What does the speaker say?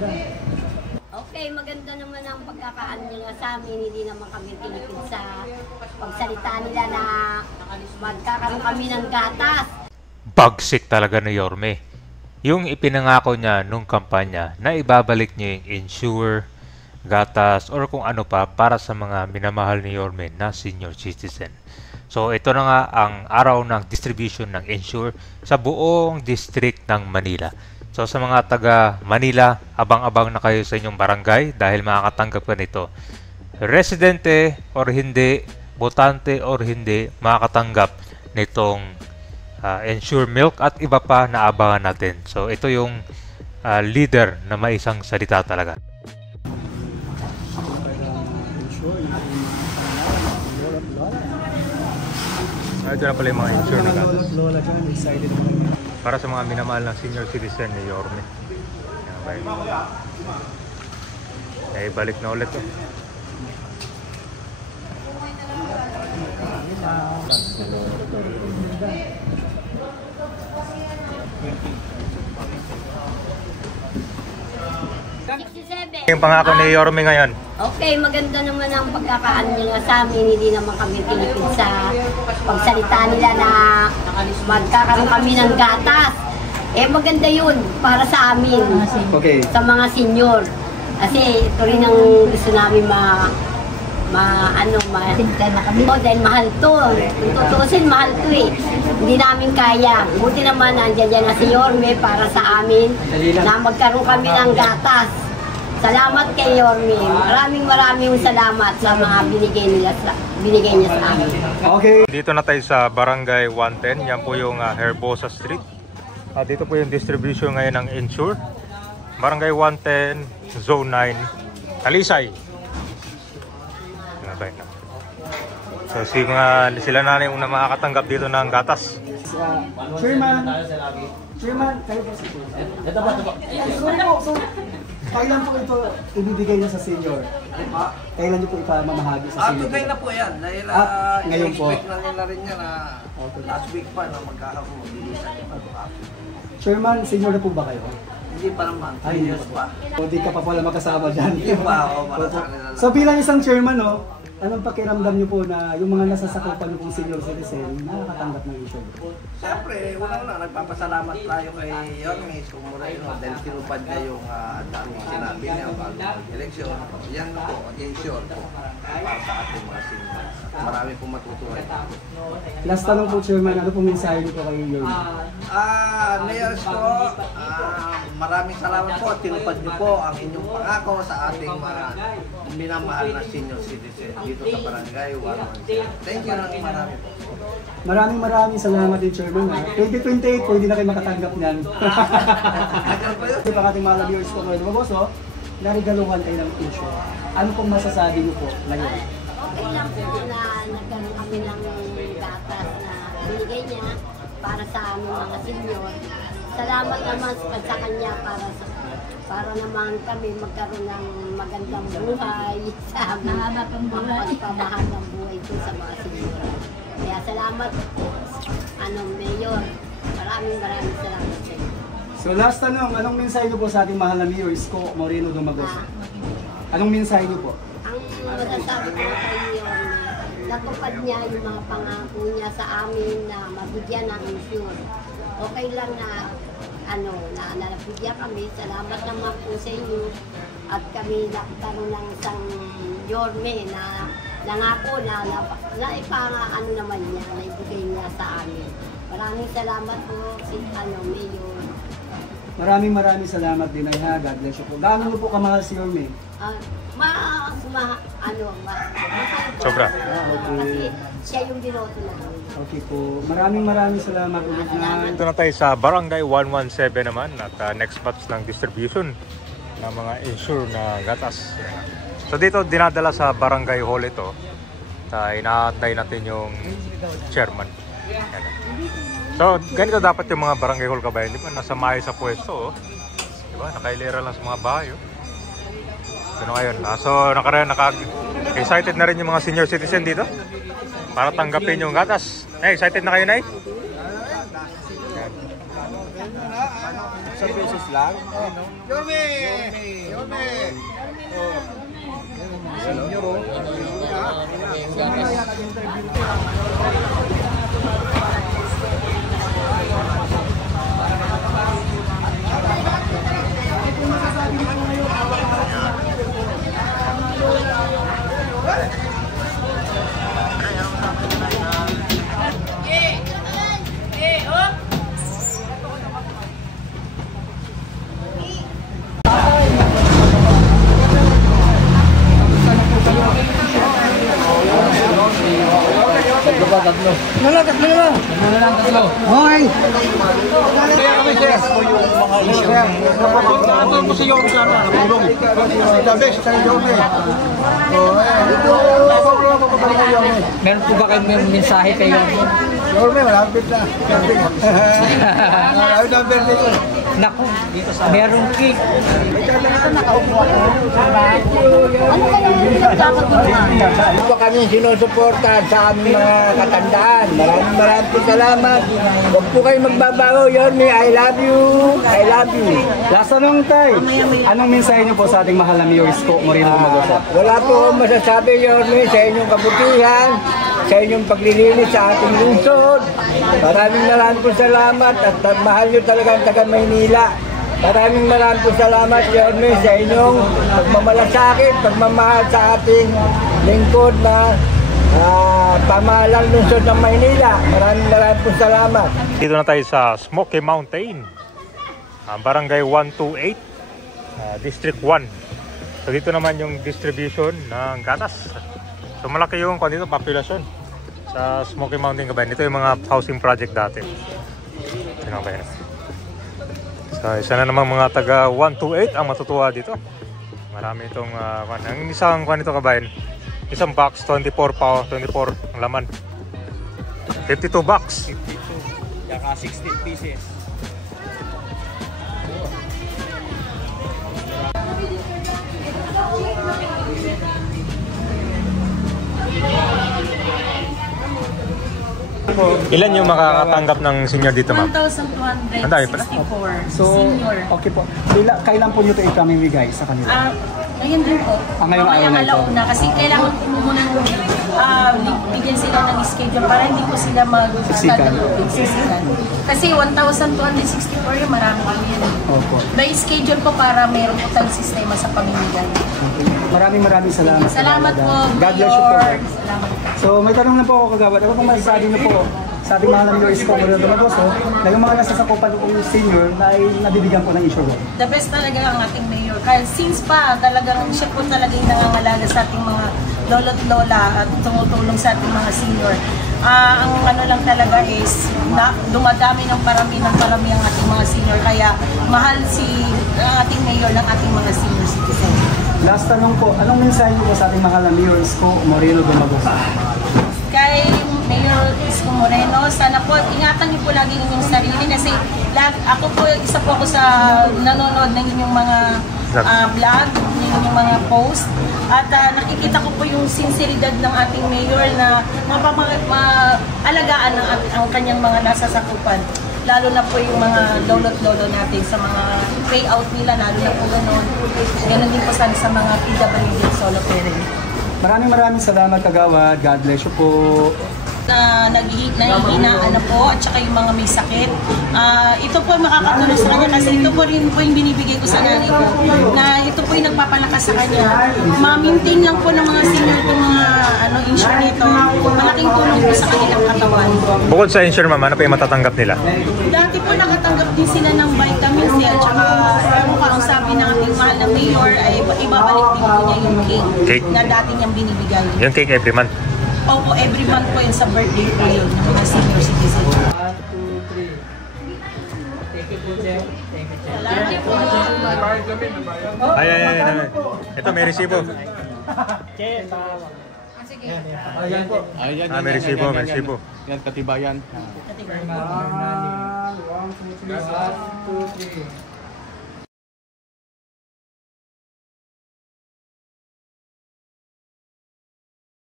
Okay, maganda naman ang pagkakaan nila sa amin. Hindi naman kami tinipid sa pagsalita nila na magkakaroon kami ng gatas. Bagsik talaga ni Yorme. Yung ipinangako niya nung kampanya na ibabalik niya yung insure, gatas, or kung ano pa para sa mga minamahal ni Yorme na senior citizen. So ito na nga ang araw ng distribution ng insure sa buong district ng Manila. So sa mga taga Manila, abang-abang na kayo sa inyong barangay dahil makakatanggap ka nito. Residente or hindi, botante or hindi, makakatanggap nitong Ensure Milk at iba pa na abangan natin. So ito yung leader na may isang salita talaga. Ito na pala yung mga insure na gatas. Para sa mga minamahal ng senior citizen ni Yorme. Ay balik na ulit to. Yung pangako ni Yorme ngayon. Okay, maganda naman ang pagkakaan nila sa amin. Hindi naman kami tinipid sa pagsalita nila na magkakaroon kami ng gatas. Eh maganda yun para sa amin. Okay. Sa mga senior. Kasi ito rin ang gusto namin dahil mahal to. Kung tutusin, mahal to eh. Hindi namin kaya. Buti naman nandiyan na si Yorme para sa amin na magkaroon kami ng gatas. Salamat kay Yorme. Maraming salamat sa mga binigay niya sa amin. Okay. Dito na tayo sa Barangay 110. Yan po yung Herbosa Street. Dito po yung distribution ngayon ng insure. Barangay 110, Zone 9, Talisay. So sila nanay yung makakatanggap dito ng gatas. Chairman, kayo po si kailan po ito ibibigay na sa senior? Kailan niyo po ipamamahagi sa senior? Today na po yan. Dahil ngayon po. expect na nila rin yan na last week pa na magkakakubilisan yung Chairman, senior na po ba kayo? Hindi pa naman. 2 years pa. Hindi ka pa pala makasama dyan. Hindi pa ako para sa kanila. So bilang isang chairman, anong pakiramdam niyo po na yung mga nasasakupan niyo pong senior citizen nakakatanggap ng insure? Siyempre, una-una, nagpapasalamat tayo kay Yorme Isko Moreno dahil tinupad niya yung daming sinabi niya bago mag-eleksyon. Yan po, insure po para sa ating mga senior. Marami pong matutunan. Last tanong po, Chairman, ano pong mensahe niyo po kay Yorme? Mayor Isko, maraming salamat po. Tinupad niyo po ang inyong pangako sa ating mga minamahal na senior citizen dito sa Barangay 110. Thank you lang marami po. Maraming salamat din, Chairman. 2028, pwede na kayo makatanggap niyan. Di ba ating mga viewers ko ngayon? Mga boss, narigaluhan kayo ng insure. Ano pong masasabi niyo po ngayon? Okay lang po na nagkaroon kami ng gatas na binigay niya para sa aming mga senior. Salamat naman sa kanya para naman kami magkaroon ng magandang buhay sa amin. Magpamahal ng buhay ko sa mga senior. Kaya salamat po, Mayor. Maraming salamat sa inyo. So last tanong, anong mensahe niyo po sa ating mahal na Mayor Isko Moreno Dumagos? Anong mensahe niyo po? Ang masasabi ko kay Mayor, natupad niya yung mga pangako niya sa amin na mabigyan ng insure. Okay lang na nalapigyan kami. Salamat naman po sa inyo. At kami nagkaroon ng isang Yorme na nangako na naman niya, naibigay niya sa amin. Maraming salamat po Mayor. Maraming salamat din ay ha. God bless you po. Gaano po kamahal si Yorme? Sobra. Kasi siya yung binoto namin. Okay po. Maraming salamat ulit na. Ito na tayo sa Barangay 117 naman at next batch ng distribution ng mga insure na gatas. So dito dinadala sa Barangay Hall ito. Inaantay natin yung chairman. Yan. So ganito dapat yung mga Barangay Hall kabayan. Di ba? Nasa maayos sa pwesto. Di ba? Nakailera lang sa mga bahay. Ano ngayon? So excited na rin yung mga senior citizen dito para tanggapin yung gatas. Excited na kayo, Nay? Sa beses lang. Yorme! Yorme! Senior, oh. Tatlo. Okay. Kaya kami, sir. Sir, napapuntaan mo si Yorme sa ano, napulong. The best sa Yorme. Meron po ba kayong mensahe kay Yorme? Yorme, malapit na. Malapit na birthday ko. Naku, merong cake. Ano kayang pinagkakaguluhan? Ito po kami sinusuportahan sa aming mga katandaan. Maraming po salamat. Huwag po kayo magbabago, Yorme. I love you. I love you. Last tanong, Tay. Anong mensahe niyo po sa ating mahal na Mayor Isko Moreno Dumagoso? Wala po akong masasabi, Yorme, sa inyong kabutihan, sa inyong paglilinis sa ating lungsod. Maraming po salamat at mahal nyo talaga ang taga Maynila. Maraming po salamat, Yorme, sa inyong pagmamalasakit, pagmamahal sa ating lingkod na pamahalang lungsod ng Maynila. Maraming po salamat. Dito na tayo sa Smoky Mountain, Barangay 128, District 1. So dito naman yung distribution ng gatas. So malaki yung dito, populasyon sa Smoky Mountain kabayan. Ito yung mga housing project dati. Ito na kabayan. So isa na namang mga taga 128 ang matutuwa dito. Marami itong ang isang nito kabayan. Isang box 24 ang laman. 52 bucks. Saka 16 pieces. Ilan yung makakatanggap ng senior dito, ma'am? 1,264 Ang dami pala. So, senior. okay po. Kailan po nyo ito ikamimigay sa kanila? Ngayon din po. Ngayong araw na ito. Mamayang kasi kailangan ko muna bigyan sila ng schedule para hindi po sila Siksikan. Siksikan. Kasi 1,264 yung marami po yan. Opo. By schedule po para mayroon po tayong sistema sa pamimigay. Maraming salamat. Salamat po, God bless you po. Mayor. Salamat po. So, may tanong na po ako kagawad. Ano pong masasabi niyo po sa ating mahal na Mayor Isko Moreno Dumagoso na yung mga nasasakupan ng senior na ay nabibigyan po ng insurance? The best talaga ang ating mayor. Kaya since pa talagang siya po talaga yung nangangalaga sa ating mga lolo't lola at tumutulong sa ating mga senior. Ang ano lang talaga is na dumadami ng parami ang ating mga senior. Kaya mahal si ating mayor ng ating mga senior citizen. Last tanong po, anong mensahe niyo po sa ating mahal na Mayor Isko Moreno Dumagoso? Kay Mayor Isko Moreno, sana po ingatan niyo po lagi inyong sarili kasi ako po, isa po ako sa nanonood ng inyong mga vlog, ng inyong mga post at nakikita ko po yung sinseridad ng ating mayor na maalagaan ang kanyang mga nasasakupan. Lalo na po yung mga lolo't lolo natin sa mga payout nila, lalo na po gano'n. Ganon din po sana sa mga PWD solo parent. Maraming salamat kagawad. God bless you po. Na nanghihinaan na po at saka yung mga may sakit. Ito po makakatulong sa kanya kasi ito po rin po yung binibigay ko sa nanay ko na ito po yung nagpapalakas sa kanya. Ma-maintain lang po ng mga senior itong mga insure nito. Malaking tulong po sa kanilang katawan. Bukod sa insure, ma'am, ano pa yung matatanggap nila? Dati po nakatanggap din sila ng vitamins at saka ang sabi ng ating mahal na mayor ay ibabalik din po niya yung cake na dati niyang binibigay. Yung cake every month? Opo, every month po yun sa birthday po yun ng mga senior citizen. 1, 2, 3. Thank you po, Jeff. Thank you, Jeff. Salamat po. Ay. Ito, may resibo. Ayan po. May resibo. Yan, katibayan. Katibayan. 1, 2, 3.